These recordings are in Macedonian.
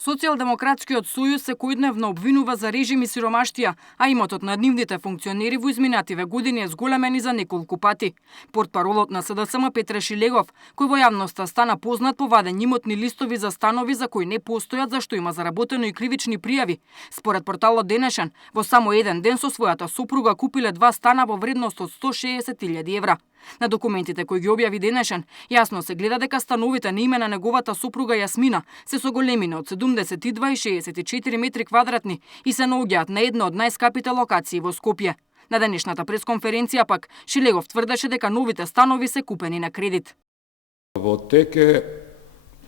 Социјалдемократскиот сојуз секојдневно обвинува за режим и сиромаштија, а имотот на нивните функционери во изминативе години е зголемен и за неколку пати. Портпаролот на СДСМ Петре Шилегов, кој во јавноста стана познат по вадени имотни листови за станови за кои не постојат, зашто има заработено и кривични пријави. Според порталот Денешен, во само еден ден со својата сопруга купиле 2 стана во вредност од 160.000 евра. На документите кои ги објави Денешен, јасно се гледа дека становите на име на неговата сопруга Јасмина се со големина од 72 и 64 метри квадратни и се наоѓаат на една од најскапите локации во Скопје. На денешната пресконференција пак Шилегов тврдеше дека новите станови се купени на кредит. Во тек е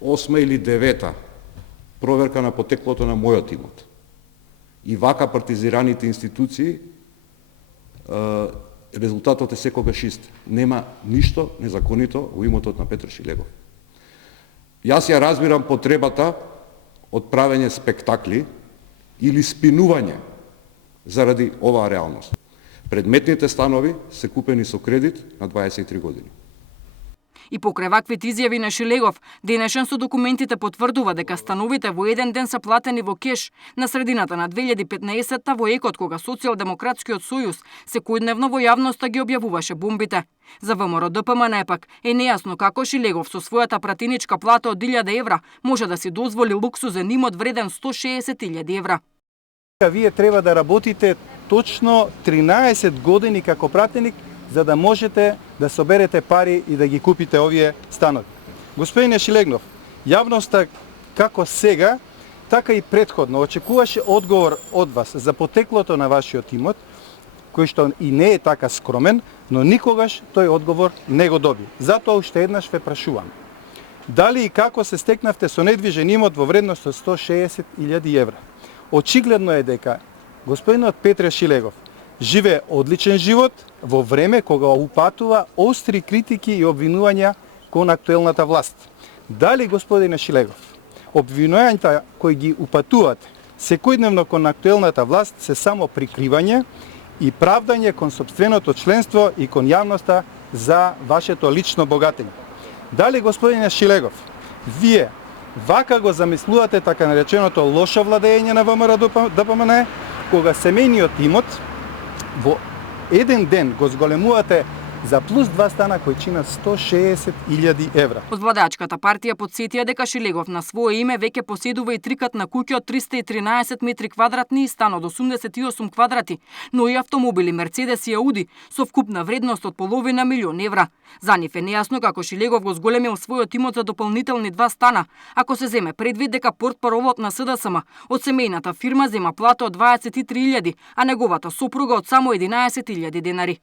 8 или 9 проверка на потеклото на мојот имот. И вака партизираните институции резултатот е секогаш ист. Нема ништо незаконито во имотот на Петре Шилегов. Јас ја разбирам потребата од правење спектакли или спинување заради оваа реалност. Предметните станови се купени со кредит на 23 години. И покрај ваквите изјави на Шилегов, Денешен со документите потврдува дека становите во еден ден се платени во кеш на средината на 2015-та во екот кога Социјалдемократскиот сојуз секојдневно во јавноста ги објавуваше бомбите. За ВМРО ДПМН пак е нејасно како Шилегов со својата пратеничка плата од 1000 евра може да си дозволи луксузен имот вреден 160.000 евра. Вие треба да работите точно 13 години како пратеник за да можете да соберете пари и да ги купите овие станови. Господине Шилегов, јавноста како сега, така и претходно очекуваше одговор од вас за потеклото на вашиот имот, кој што и не е така скромен, но никогаш тој одговор не го доби. Затоа уште еднаш ве прашувам. Дали и како се стекнавте со недвижен имот во вредност од 160.000 евра? Очигледно е дека господинот Петре Шилегов живее одличен живот во време кога упатува остри критики и обвинувања кон актуелната власт. Дали, господине Шилегов, обвинувањата кои ги упатуваат секојдневно кон актуелната власт се само прикривање и правдање кон сопственото членство и кон јавноста за вашето лично богатење? Дали, господине Шилегов, вие вака го замислувате така нареченото лошо владење на ВМРО ДПМН, кога семејниот имот во еден ден го зголемувате за плюс 2 стана кои чинат 160.000 евра. Од владачката партија подсетија дека Шилегов на свое име веќе поседува и трикатна куќа од 313 метри квадратни и стан од 88 квадрати, но и автомобили Мерцедес и Ауди со вкупна вредност од половина милион евра. За нив е нејасно како Шилегов го зголемил својот имот за дополнителни 2 стана, ако се земе предвид дека портпаролот на СДСМ од семејната фирма зема плата од 23.000, а неговата сопруга од само 11.000 денари.